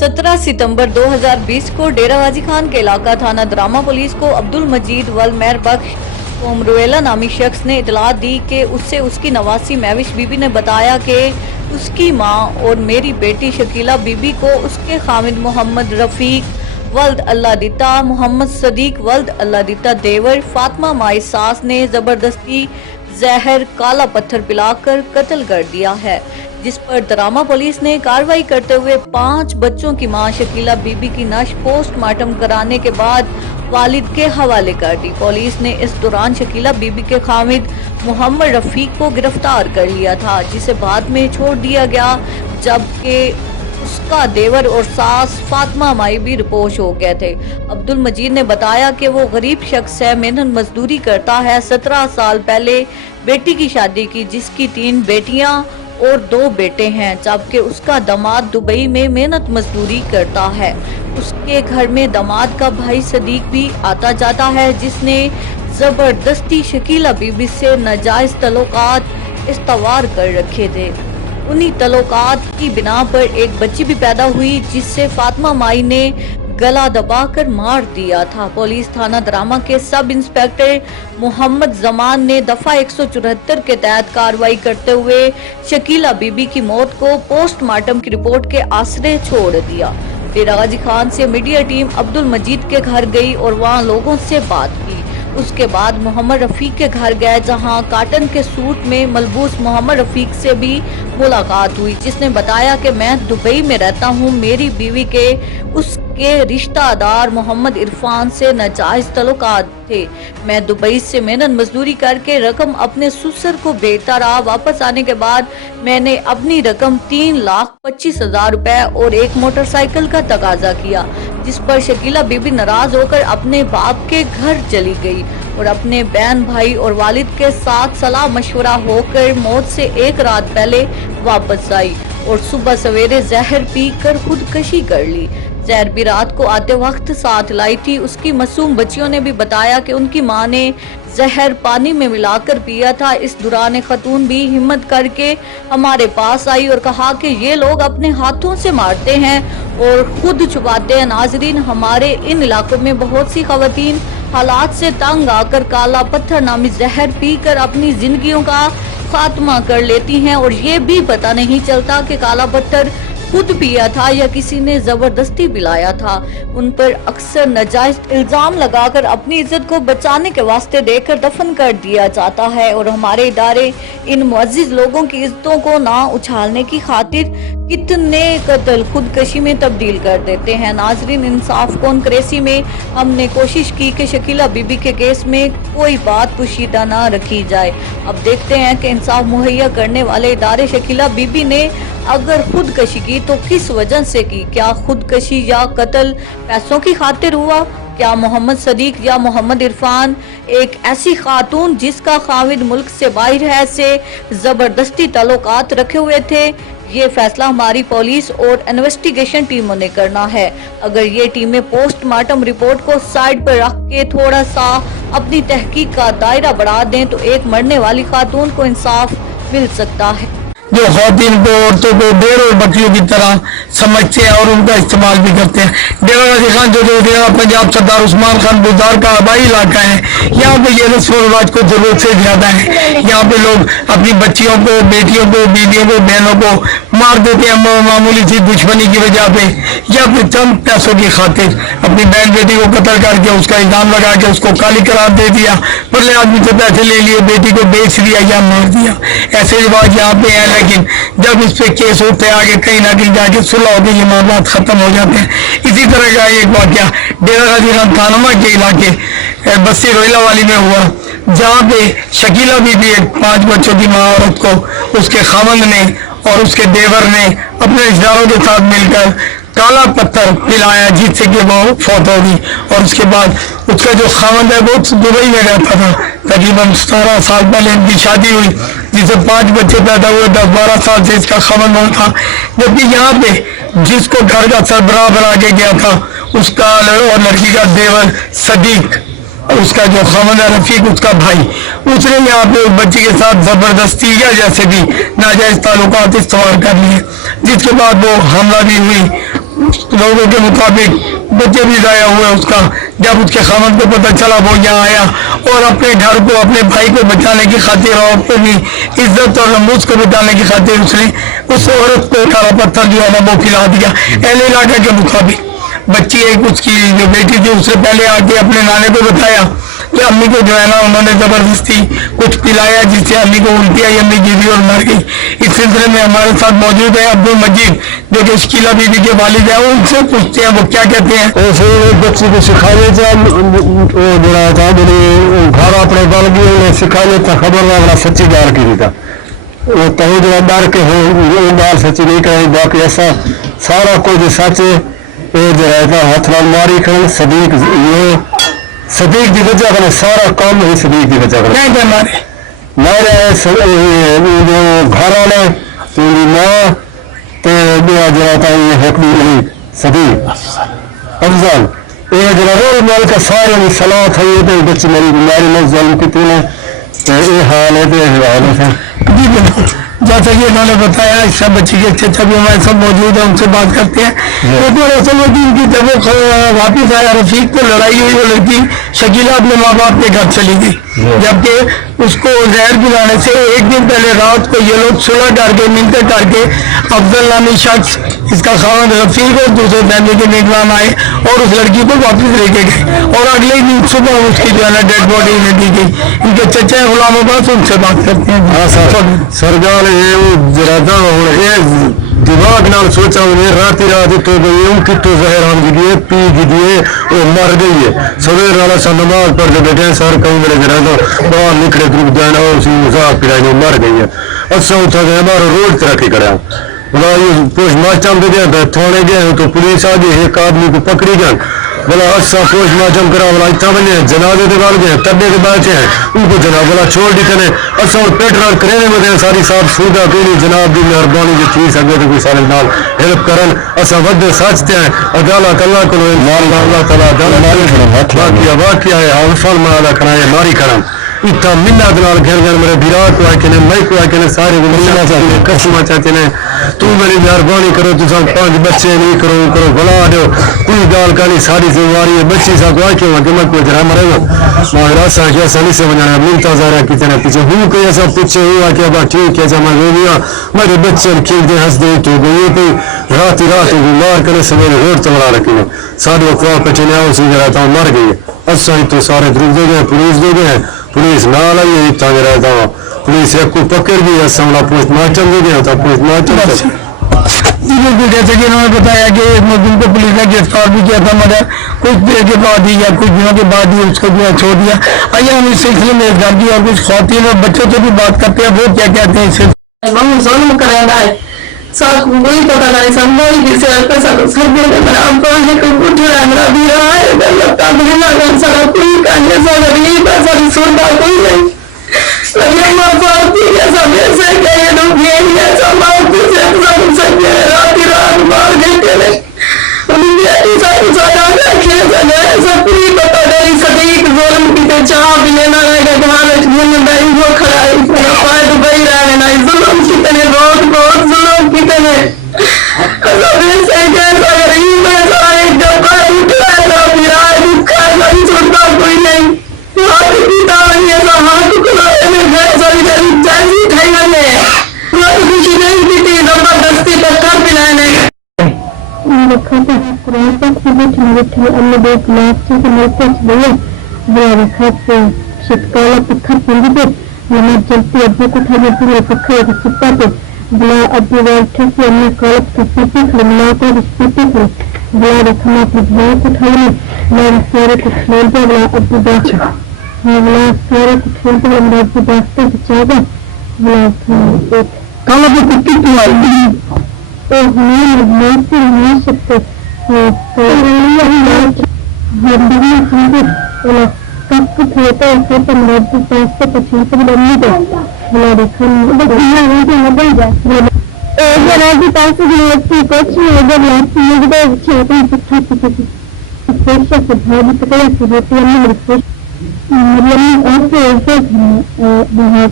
17 सितंबर 2020 को डेरा गाजी खान के इलाका थाना दरामा पुलिस को अब्दुल मजीद वल मेहर बख्श कोमरुएला नामी शख्स ने इतला दी कि उससे उसकी नवासी महविश बीबी ने बताया कि उसकी मां और मेरी बेटी शकीला बीबी को उसके खामिद मोहम्मद रफीक वल्द अल्लाह दिता, मोहम्मद सदीक वल्द अल्लाह दिता देवर फातिमा माई सास ने जबरदस्ती जहर काला पत्थर पिलाकर कत्ल कर दिया है, जिस पर दरामा पुलिस ने कार्रवाई करते हुए 5 बच्चों की मां शकीला बीबी की नश पोस्टमार्टम कराने के बाद वालिद के हवाले कर दी। पुलिस ने इस दौरान शकीला बीबी के खामिद मोहम्मद रफीक को गिरफ्तार कर लिया था, जिसे बाद में छोड़ दिया गया, जबकि उसका देवर और सास फातिमा माई भी रिपोश हो गए थे। अब्दुल मजीद ने बताया कि वो गरीब शख्स है, मेहनत मजदूरी करता है। 17 साल पहले बेटी की शादी की, जिसकी 3 बेटियां और 2 बेटे हैं, जबकि उसका दामाद दुबई में मेहनत मजदूरी करता है। उसके घर में दामाद का भाई सदीक भी आता जाता है, जिसने जबरदस्ती शकीला बीबी से नाजायज तल्लुकात इस्तवार कर रखे थे। उन्हीं तल्लुकात की बिना पर एक बच्ची भी पैदा हुई, जिससे फातिमा माई ने गला दबाकर मार दिया था। पुलिस थाना दरामा के सब इंस्पेक्टर मोहम्मद जमान ने दफा 174 के तहत कार्रवाई करते हुए शकीला बीबी की मौत को पोस्टमार्टम की रिपोर्ट के आसरे छोड़ दिया। डेरा गाजी खान से मीडिया टीम अब्दुल मजीद के घर गई और वहां लोगों से बात की। उसके बाद मोहम्मद रफीक के घर गए, जहां काटन के सूट में मलबूस मोहम्मद रफीक से भी मुलाकात हुई, जिसने बताया कि मैं दुबई में रहता हूं, मेरी बीवी के उसके रिश्तेदार मोहम्मद इरफान से नाजायज तल्लुकात थे। मैं दुबई से मेहनत मजदूरी करके रकम अपने ससुर को भेजता रहा। वापस आने के बाद मैंने अपनी रकम 3,25,000 रुपए और एक मोटरसाइकिल का तकाजा किया, जिस पर शकीला बीबी नाराज होकर अपने बाप के घर चली गई और अपने बहन भाई और वालिद के साथ सलाह मशवरा होकर मौत से 1 रात पहले वापस आई और सुबह सवेरे जहर पी कर खुदकशी कर ली। जहर भी रात को आते वक्त साथ लाई थी। उसकी मासूम बच्चियों ने भी बताया कि उनकी मां ने जहर पानी में मिलाकर पिया था। इस दौरान खतून भी हिम्मत करके हमारे पास आई और कहा कि ये लोग अपने हाथों से मारते हैं और खुद छुपाते हैं। नाजरीन, हमारे इन इलाकों में बहुत सी खवातीन हालात से तंग आकर काला पत्थर नामी जहर पीकर अपनी जिंदगियों का खात्मा कर लेती हैं और ये भी पता नहीं चलता कि काला पत्थर खुद पिया था या किसी ने जबरदस्ती पिलाया था। उन पर अक्सर नाजायज इल्जाम लगाकर अपनी इज्जत को बचाने के वास्ते देकर दफन कर दिया जाता है और हमारे इदारे इन मुअज्जिज लोगों की इज्जतों को ना उछालने की खातिर कितने कत्ल खुदकशी में तब्दील कर देते हैं। नाजरीन, इंसाफ कॉन्फ्रेंसी में हमने कोशिश की कि शकीला बीबी के केस में कोई बात पोशीदा ना रखी जाए। अब देखते हैं कि इंसाफ मुहैया करने वाले इदारे शकीला बीबी ने अगर खुदकशी की तो किस वजह से की, क्या खुदकशी या कत्ल पैसों की खातिर हुआ? क्या मोहम्मद सदीक या मोहम्मद इरफान एक ऐसी खातून जिसका खाविद मुल्क से बाहर है से जबरदस्ती ताल्लुकात रखे हुए थे? ये फैसला हमारी पुलिस और इन्वेस्टिगेशन टीमों ने करना है। अगर ये टीमें पोस्टमार्टम रिपोर्ट को साइड पर रख के थोड़ा सा अपनी तहकीक का दायरा बढ़ा दें तो एक मरने वाली खातून को इंसाफ मिल सकता है। जो ख़वातीन को, औरतों को भेड़ और बकरियों की तरह समझते हैं और उनका इस्तेमाल भी करते हैं। डेरा गाजी खान जो डेरा पंजाब सरदार उस्मान खान बुज़दार का आबाई इलाका है, यहाँ पे ये रस्म व रिवाज को जरूरत से ज्यादा है। यहाँ पे लोग अपनी बच्चियों को, बेटियों को, बीवियों को, बहनों को मार देते हैं मामूली सी दुश्मनी की वजह पे या फिर चंद पैसों की खातिर। अपनी बहन बेटी को कत्ल करके उसका इल्जाम लगा के उसको काली करार दे दिया, बदले आदमी से पैसे ले लिए, बेटी को बेच दिया या मार दिया। ऐसे रिवाज यहाँ पे है, लेकिन जब इस पे केस होते हैं आगे कहीं ना कहीं जाके सुलह होकर ये मामला खत्म हो जाते हैं। इसी तरह का एक वाकया डेरा गाजी खान थानमा के इलाके बस्ती रोहिला वाली में हुआ, जहाँ पे शकीला बीबी 5 बच्चों की माँ औरत को उसके खामंद ने और उसके देवर ने अपने रिश्तेदारों के साथ मिलकर काला पत्थर पिलाया, जिससे कि वो फौत हो गई। और उसके बाद उसका जो खामंद है वो दुबई में रहता था। तकरीबन 17 साल पहले इनकी शादी हुई, जिसे 5 बच्चे पैदा हुए। 10-12 साल से इसका खामंद हुआ था। जबकि यहाँ पे जिसको घर का सरबराह बना के गया था उसका और लड़की का देवर सदीक, उसका जो खामंद है रफीक, उसका भाई, उसने यहाँ पे बच्ची के साथ जबरदस्ती या जैसे भी नाजायज ताल्लुकात इस्तेमाल कर लिए, जिसके बाद वो हमला भी हुई। लोगों के मुताबिक बच्चे भी ज़ाया हुआ उसका। जब उसके खामन को पता चला वो यहाँ आया और अपने घर को अपने भाई को बचाने की खातिर और अपनी इज्जत और नमूज को बचाने की खातिर उसने उस औरत को काला पत्थर जो है ना वो खिला दिया। अहले इलाके के मुताबिक बच्ची एक उसकी जो बेटी थी उससे पहले आके अपने नाने को बताया कि अम्मी को जो है ना उन्होंने जबरदस्ती कुछ पिलाया जिससे अम्मी को उल्टी आई, अम्मी गिरी और मर गई। इस सिलसिले में हमारे साथ मौजूद है अब्दुल मजीद जो कि शकीला बीबी के वालिद है, उनसे पूछते हैं वो क्या कहते हैं। बच्ची को सिखाने घर अपने बल गए उन्हें सिखाने तो खबर ना सच्ची गाल की था वो तो जो डर के हो गाल सच्ची नहीं करें। बाकी ऐसा सारा कुछ सच ये जो रहता हाथ नाल मारी कर सदीक ये सदीक की वजह से सारा काम ही सदीक की वजह से मारे जो घर वाले तेरी माँ तो जो रहता है ये हकमी नहीं सदीक अफजल ये जो रोल माल का सारे में सलाह था ये तो बच्ची मेरी बीमारी में जन्म की तूने ये हाल है तो हाल है जी बिल्कुल जैसा कि उन्होंने बताया इस सब बच्ची के चचा भी हमारे सब मौजूद है, उनसे बात करते हैं। तो रसूलुद्दीन की जब वो वापिस आया रफीक तो लड़ाई हुई, वो लड़की शकीला अपने माँ बाप के घर चली गई, जबकि उसको जहर पिलाने से एक दिन पहले रात को ये लोग सुलह करके मिलते करके अफजल नामी शख्स इसका खावंद रफीक और दूसरे फैमिली के निगरान आए और उस लड़की को वापस लेके गए और अगले दिन सुबह उसकी जो है ना डेड बॉडी में दी गई। इनके चचा गुलाम अब्बास उनसे बात करते हैं। हाँ सरकार ये जरा ये दिमाग नाल सोचा उन्हें रात तो गई कितो जहर हम गिदिए पी गिदिए वो मर गई है। सवेर वाला सा नमाज पढ़ के बैठे सर कहीं मेरे जरा तो बाहर निकले ग्रुप जाना और उसी मजाक पिलाई मर गई है। अच्छा उठा गया हमारा रोड तरक्की करा बोला ये पोस्टमार्टम दे गया थाने गए तो पुलिस आ गई एक आदमी को पकड़ी गए बोला अच्छा पोस्टमार्टम करा बोला इतना बने जनाजे के बाद गए तबे के बाद हैं उनको जनाब बोला छोड़ दी कने अच्छा और पेट्रोल करेने में सारी साफ सुविधा पीनी जनाब की मेहरबानी जो थी सके तो कोई सारे नाल हेल्प करन असा वड्डे सचते हैं अदालत अल्लाह को अल्लाह ताला अदालत बाकी है हौसल माला कराए मारी करन इतना मिन्नत नाल घर घर मेरे विराट को आके ने मैं को आके ने सारे मिलना चाहते हैं कसमा चाहते हैं तू मेरी मेहरबानी करो तुम 5 बच्चे नहीं करो भला दो कोई गाल का नहीं सारी जिम्मेवारी है बच्ची सा को आके वहां मैं कोई जरा मरेगा मगर ऐसा क्या सही से बनाना मिलता जा रहा कितने पीछे हूं कोई ऐसा पीछे हुआ कि अब ठीक है जमा हो गया मेरे बच्चे खेल दे हंस दे तो गई तो रात बीमार करे सवेरे रोड चला रखी है सारे को पचने उसी रहता हूं मर गई अच्छा तो सारे द्रुप दे गए पुलिस दे गए पुलिस ना लाई इतना रहता हूँ पुलिस एक को पकड़ गई समला पोस्टमार्टम दे गया था पोस्टमार्टम बिल्कुल जैसे कि उन्होंने बताया कि एक मजदूर को पुलिस ने गिरफ्तार भी किया था मगर कुछ देर के बाद ही या कुछ दिनों के बाद ही उसको जो है छोड़ दिया। आइए हम इस सिलसिले में इस घर की और कुछ खवातीन और बच्चों से भी बात करते हैं वो क्या कहते हैं इससे कोई पता नहीं संभव जिसे सब हम तो मेरा भी रहा है सारा कोई कान्य सारी सुनता कोई नहीं सब ऐसे कहे लोग रात मार गए पता नहीं सदीक जोरम की चाह भी लेना रहेगा खड़ा दुबई रहना जुलम कितने बहुत जुलम कितने कोई नहीं खुशी नहीं दी थी जबरदस्ती पत्थर पिलाने शीतकाला पत्थर पिंदी जलती अब्बू को पत्थर चिप्पा पे बला अब्बू वाले अन्य कालप स्फूर्ति खड़े मिलाकर स्फूर्ति खड़े बला रखना अपने भाई को उठाने मैं सारे को खेलता बला अब्बू बाचा बला सारे को खेलता बला अब्बू बास्ते बचागा बला कल अभी कुत्ती तुम्हारी नहीं सकते कब कुछ होता है फिर तो मर्द पास पछी से बननी दो बला देखा बढ़ जाए जनाब पास कुछ अगर लाती है तो पत्थर पकड़ी से भाभी पकड़ा से रोटी अन्य ऐसे ऐसे अन्य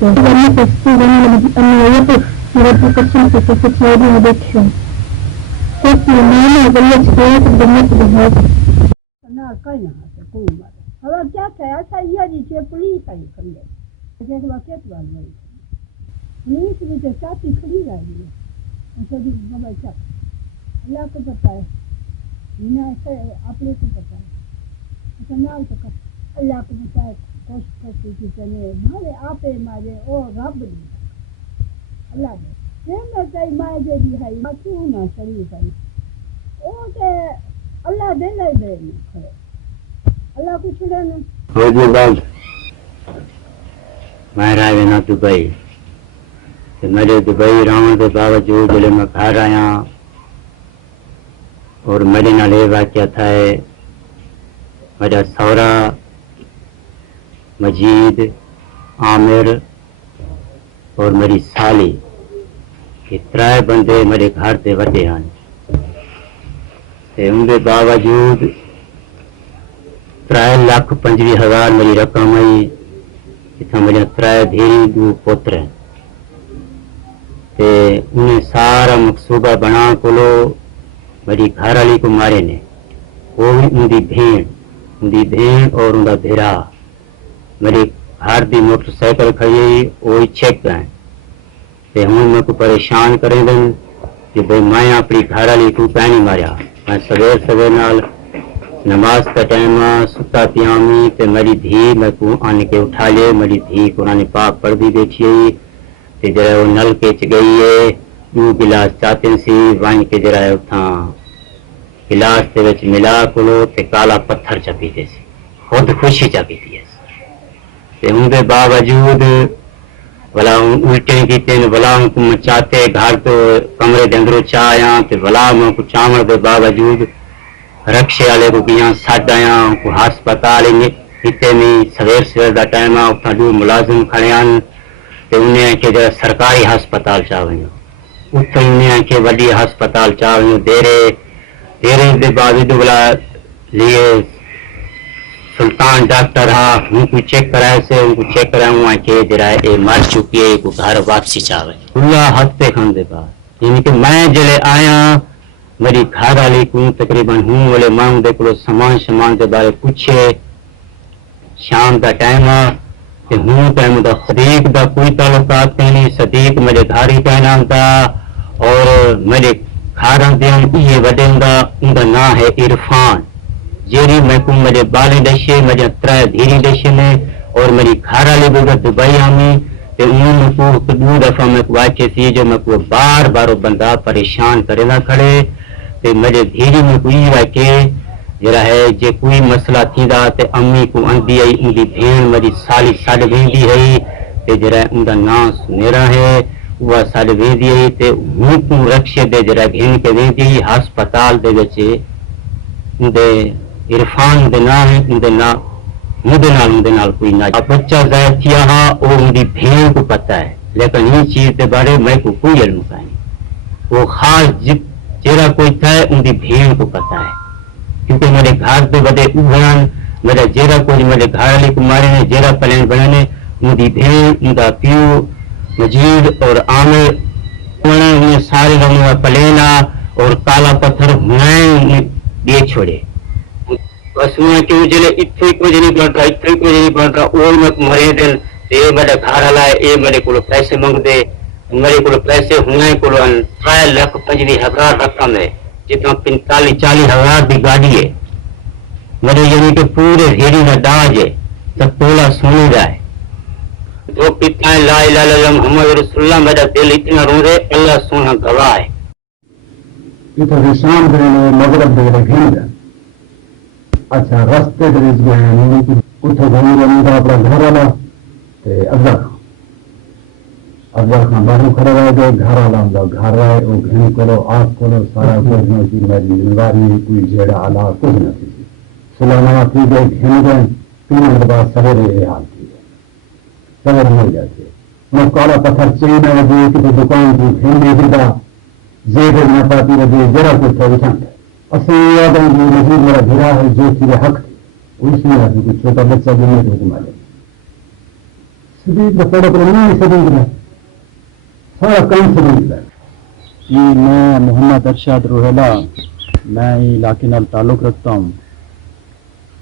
पक्षी अन्य तो मेरे पक्षी से कुछ में देखिए मैं बोलिए छोड़ देने के बहुत ना कहीं यहाँ से कोई मत अब क्या कहा था ये जी के पुलिस आई कर ले जैसे वाक्य तो बात नहीं पुलिस भी तो साथी खड़ी रही है ऐसा भी बाबा क्या अल्लाह को पता है ना ऐसे अपने को पता है ऐसा ना तो अल्लाह को पता है कोशिश करती कि चले मारे आपे मारे ओ रब नहीं अल्लाह ने ये मैं कई माए दे दी है क्यों ना शरीर करी ओ के अल्लाह दे ले दे खड़े अल्लाह को छुड़ा नहीं हो जी बात मैं रहा ना दुबई तो मेरे दुबई रहने के बावजूद जब मैं घर आया और मेरे नाल ये वाक़या था है मेरा सौरा मजीद आमिर और मेरी साली ये त्रै बंदे मेरे घर से वटे हैं उनके बावजूद 3,25,000 मेरी रकम आई इतना मेरे 3 धीरी 2 पुत्र हैं ते उन्हें सारा मकसूबा बना को लो मेरी घर वाली को मारे ने वो भी उनकी भेड़ और उनका भेड़ा मेरे घर की मोटरसाइकिल खड़ी वो चेक गए ते हूँ मैं को परेशान करेंगे कि भाई मैं अपनी घर वाली को पैनी मारिया मैं सवेर सवेर नाल नमाज का टाइम सुता पियामी ते मेरी धी मैं को आने के उठा ले मेरी धी कुरान पाक पढ़ दी बैठी है ते जरा वो नलके च गई है 2 गिलास चाहते सी वाइन के जरा उठा गिलास के विच मिला को ते काला पत्थर च पीते सी खुद खुशी च पीती है ते उनके बावजूद भला उल्टे कीते भला उनको मचाते घर तो कमरे के अंदरों चा आया ते भला मैं को चावल के बावजूद रक्षे वाले को किया साड आया उनको हस्पताल इतने में सवेर सवेर का टाइम आ उतना 2 मुलाजिम खड़े हैं ते उन्हें आके जरा सरकारी हस्पताल चावो उतो उन्हें आके वड्डी हस्पताल चावो देरे के बावजूद भला लिए सुल्तान डॉक्टर हा उनको चेक कराए से उनको चेक कराऊँ आके जरा ये मर चुकी है को घर वापसी चावे खुला हफ्ते खान दे बाद यानी कि मैं जले आया मेरी घर वाली को तकरीबन हूँ बोले मैं उनके को सामान के बारे पूछे शाम का टाइम आ हूँ टाइम का सदीक का कोई ताल्लुकात नहीं सदीक मेरे घर ही कहना था और मेरे घर आते ये वडे उनका नाम है इरफान जेरी मैं को मेरे बाले दशे मेरे 3 धीरी दशे ने और मेरी घर वाली भी दुबई आमी ते उन्होंने को 2 दफा मैं वाचे सी जो मैं को बार बार बंदा परेशान करे ना खड़े ते मेरे धीरी में कोई वाके जरा है जे कोई मसला थींदा ते अम्मी को आंदी आई उनकी भेण मेरी साली साड वेंदी है ते जरा उनका नाम सुनेरा है वह साड वेंदी है ते हूं को रक्षे दे जरा घेन के वेंदी हस्पताल दे विच उनके इरफान दे नाम है उनके नाम उनके नाल कोई ना बच्चा जाहिर किया हाँ वो उनकी भेण को पता है लेकिन ये चीज के बारे में को कोई इल्म नहीं वो खास जरा कोई था उनकी भेण को पता है क्योंकि मेरे घर पे बड़े उभरान मेरा जेरा कोई मेरे घर वाले को मारे ने जेरा प्लान बनाने उनकी भेण उनका प्यू मजीद और आमिर उन्हें सारे रंगों प्लेना और काला पत्थर हुए दिए छोड़े बस मैं क्यों चले इतने कुछ नहीं बन रहा और मैं मरे दिन ये मेरे घर वाला है ये मेरे को पैसे मंगते मेरे को पैसे हुए को 3,25,000 रकम है जितना 45-40,000 की गाड़ी है मेरे यानी कि पूरे हेरी का दाज है सब तोला सोने का है 2 पिता है ला इलाहा इल्लल्लाह मुहम्मद रसूलुल्लाह मेरा दिल इतना रो रहे अल्लाह सोना गवाह है इधर शाम के मगरब दे रहे अच्छा रास्ते दे गए उठे घूम रहा अपना घर वाला अफजल खान बाहर खड़ा रह गए घर वाला घर आए वो घेन करो आग करो सारा कुछ न की मेरी जिम्मेदारी कोई जेड़ा आला कुछ न थी सुलह थी गए घेन गए 3 मिनट बाद सवेरे ये हाल थी सवेरे हो जाते मैं काला पत्थर चेन लगे किसी दुकान की घेन दे दिता जेब न पाती लगे जरा कुछ उठा असली याद है मजीद मेरा भिड़ा है जो कि हक थी उसमें आदमी कोई छोटा बच्चा जो मेरे को मारे सदीक का पड़ा नहीं सदीक में सारा काम सदीक है जी मैं मोहम्मद अरशद रोहेला मैं इलाके नाल ताल्लुक़ रखता हूँ।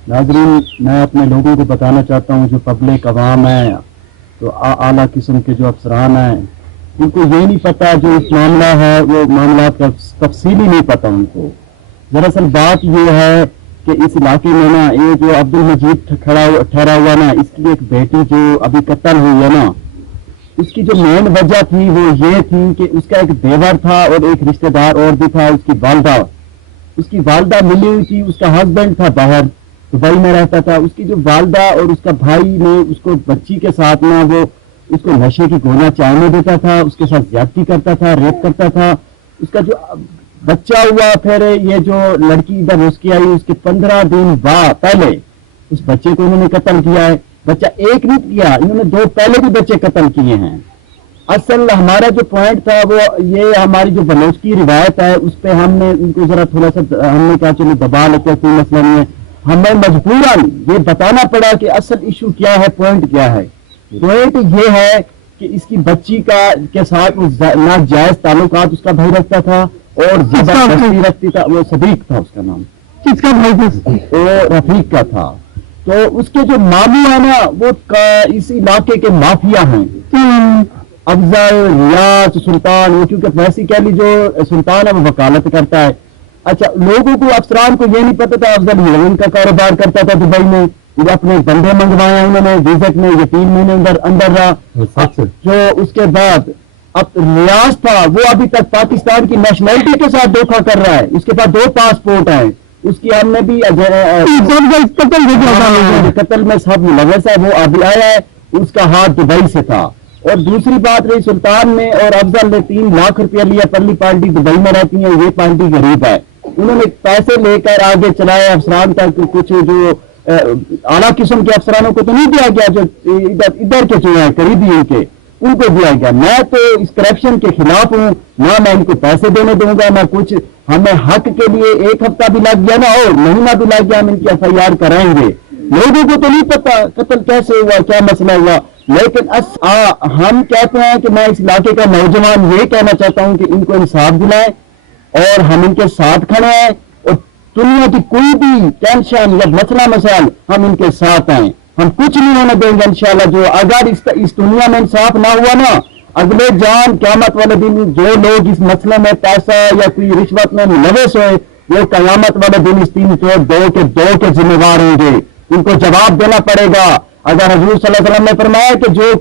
नाज़रीन, मैं अपने लोगों को बताना चाहता हूँ जो पब्लिक अवाम है तो आला किस्म के जो अफसरान हैं उनको ये नहीं पता जो इस मामला है वो मामला का तफसीली नहीं पता उनको। दरअसल बात ये है कि इस इलाके में ना ये जो अब्दुल मजीद ठहरा हुआ ना, इसकी एक बेटी जो अभी कत्ल हुई है ना, उसकी जो मेन वजह थी वो ये थी कि उसका एक देवर था और एक रिश्तेदार और भी था, उसकी वालदा मिली हुई थी। उसका हस्बैंड था बाहर दुबई में रहता था। उसकी जो वालदा और उसका भाई ने उसको बच्ची के साथ ना वो उसको नशे की गोलियां चाय में देता था, उसके साथ ज्यादती करता था, रेप करता था। उसका जो बच्चा हुआ, फिर ये जो लड़की इधर उसकी आई, उसके 15 दिन बाद पहले उस बच्चे को इन्होंने कत्ल किया है। बच्चा एक नहीं किया, इन्होंने 2 पहले भी बच्चे कत्ल किए हैं। असल हमारा जो पॉइंट था वो ये हमारी जो बलोच की रिवायत है उस पर हमने उनको जरा थोड़ा सा हमने कहा चलो दबा लेते हैं, कोई मसला नहीं है। हमें मजबूरन ये बताना पड़ा कि असल इशू क्या है, पॉइंट क्या है। पॉइंट ये है कि इसकी बच्ची के साथ नाजायज ताल्लुकात उसका भाई रखता था और जबरदस्ती रखती था। वो सदीक था उसका नाम, किसका भाई था? वो रफीक का था। तो उसके जो मामू है ना वो इस इलाके के माफिया हैं, अफजल, रियाज, सुल्तान। वो क्योंकि वैसे कह ली जो सुल्तान है वो वकालत करता है। अच्छा, लोगों को अफसरान को ये नहीं पता था अफजल हेरोइन का कारोबार करता था दुबई में। वो अपने बंदे मंगवाए उन्होंने विजिट में, ये 3 महीने अंदर रहा। जो उसके बाद अब रियाज था वो अभी तक पाकिस्तान की नेशनलिटी के साथ धोखा कर रहा है। उसके पास 2 पासपोर्ट हैं। उसकी हमने भी कत्ल में सब मुलव्वस है, वो अभी आया है, उसका हाथ दुबई से था। और दूसरी बात रही सुल्तान में और अफजल ने 3 लाख रुपया लिया। पहली पार्टी दुबई में रहती है, ये पार्टी गरीब है। उन्होंने पैसे लेकर आगे चलाए अफसरान तक। कुछ जो आला किस्म के अफसरानों को तो नहीं दिया गया, जो इधर के जो है करीबी उनको दिया गया। मैं तो इस करप्शन के खिलाफ हूँ, ना मैं इनको पैसे देने दूंगा ना कुछ। हमें हक के लिए 1 हफ्ता भी लग गया ना और महीना भी लग गया, हम इनकी FIR कराएंगे। लोगों को तो नहीं पता कत्ल कैसे हुआ, क्या मसला हुआ, लेकिन हम कहते हैं कि मैं इस इलाके का नौजवान ये कहना चाहता हूँ कि इनको इंसाफ दिलाएं और हम इनके साथ खड़े हैं। और दुनिया की कोई भी टेंशन या मसला मसाइल हम इनके साथ हैं, हम कुछ नहीं होने देंगे इंशाल्लाह। जो अगर इस दुनिया में इंसाफ ना हुआ ना, अगले जान क़यामत वाले दिन जो लोग इस मसले में पैसा या कोई रिश्वत में मुलव्वस हुए वो क़यामत वाले दिन इस 302 के जिम्मेवार होंगे। उनको जवाब देना पड़ेगा। अगर हजूर सल्लल्लाहु अलैहि वसल्लम ने फरमाया कि जो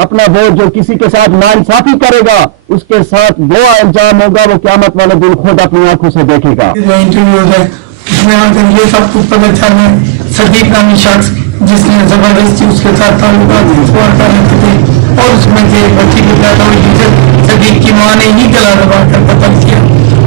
अपना वो जो किसी के साथ नाइंसाफी करेगा उसके साथ वो अंजाम होगा, वो क़यामत वाले दिन खुद अपनी आंखों से देखेगा। जो इंटरव्यू है उसमें आकर ये सब कुछ पता चला है। सदीक नामी शख्स जिसने जबरदस्ती उसके साथ ताल्लुकात रखते थे और उसमें से बच्ची की पैदा हुई जिसे सदीक की माँ ने ही गला दबा कर कत्ल किया।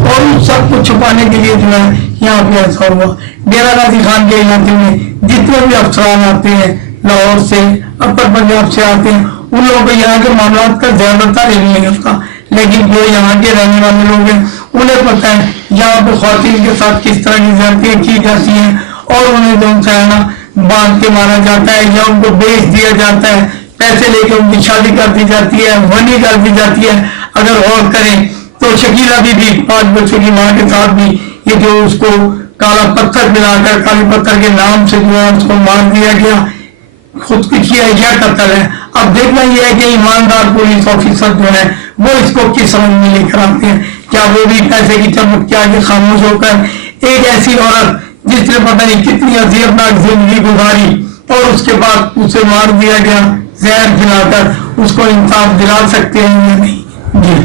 और उस सब को छुपाने के लिए जो है यहाँ पे ऐसा हुआ। डेरा गाजी खान के इलाके में जितने भी अफसरान आते हैं लाहौर से, अपर पंजाब से आते हैं, उन लोगों को यहाँ के मामला का ज्यादातर इल्म नहीं होता। लेकिन जो यहाँ के रहने वाले लोग हैं उन्हें पता है यहाँ पे ख्वातीन के साथ किस तरह की ज्यादतियां की जाती हैं और उन्हें जो है ना बांध के मारा जाता है या उनको बेच दिया जाता है, पैसे लेके उनकी शादी कर दी जाती है, वनी कर दी जाती है। अगर गौर करें तो शकीला भी 5 बच्चों की माँ के साथ भी ये जो उसको काला पत्थर मिलाकर काले पत्थर के नाम से जो है उसको मार दिया गया, खुदकुशी है या कत्ल है। अब देखना यह है कि ईमानदार पुलिस ऑफिसर जो है वो इसको किस समझ में लेकर आते हैं। क्या वो भी पैसे की चमक के आगे खामोश होकर एक ऐसी औरत जिसने पता नहीं कितनी अजीबनाक जिंदगी गुजारी और उसके बाद उसे मार दिया गया जहर खिलाकर, उसको इंसाफ दिला सकते हैं या नहीं? जी।